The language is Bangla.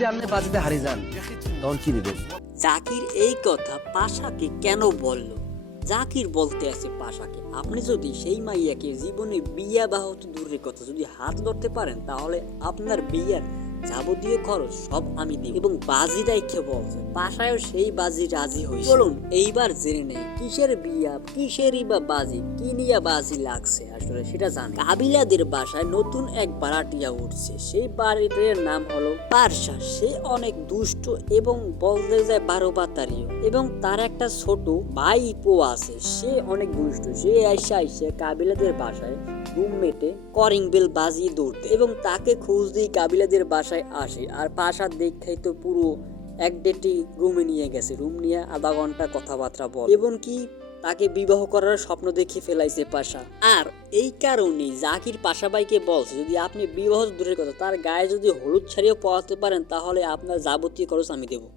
যদি আপনি বাজিতে হারিয়ে যান তখন কি দিবেন? জাকির এই কথা পাশাকে কেন বলল? জাকির বলতে আছে পাশাকে, আপনি যদি সেই মাইয়াকে জীবনে বিয়া বা হতো দূরের কথা যদি হাত ধরতে পারেন তাহলে আপনার বিয়ার যাবতীয় খরচ সব আমি দিব। এবং বাজি রাইখে বলছে, পাশায়ও সেই বাজি রাজি হয়েছে। চলুন এইবার জেনে নেই কিসের বিয়া, কিসেরই বা বাজি, কি নিয়ে বাজি লাগছে আসলে সেটা জানি। কাবিলাদের বাসায় নতুন এক বাড়াটিয়া উঠছে, সেই বাড়িটার নাম হলো পারসা। সে অনেক দুষ্ট এবং বলতে যায় 12 বাতারিও, এবং তার একটা ছোট ভাইপো আছে, সে অনেক দুষ্ট। সে আইসা কাবিলাদের বাসায় রুমমেটে করিং বেল বাজিয়ে দৌড়তে, এবং তাকে খোঁজ দিয়ে কাবিলাদের বাসায় আসে। আর পাশা দেখাই তো পুরো এক ডেটি রুমে নিয়ে গেছে, রুম নিয়ে আধা ঘন্টা কথাবার্তা বল, এবং কি তাকে বিবাহ করার স্বপ্ন দেখে ফেলাইছে পাশা। আর এই কারণেই জাকির পাশা ভাইকে বলছে, যদি আপনি বিবাহ দূরের কথা তার গায়ে যদি হলুদ ছাড়িয়েও পড়াতে পারেন তাহলে আপনার যাবতীয় খরচ আমি দেবো।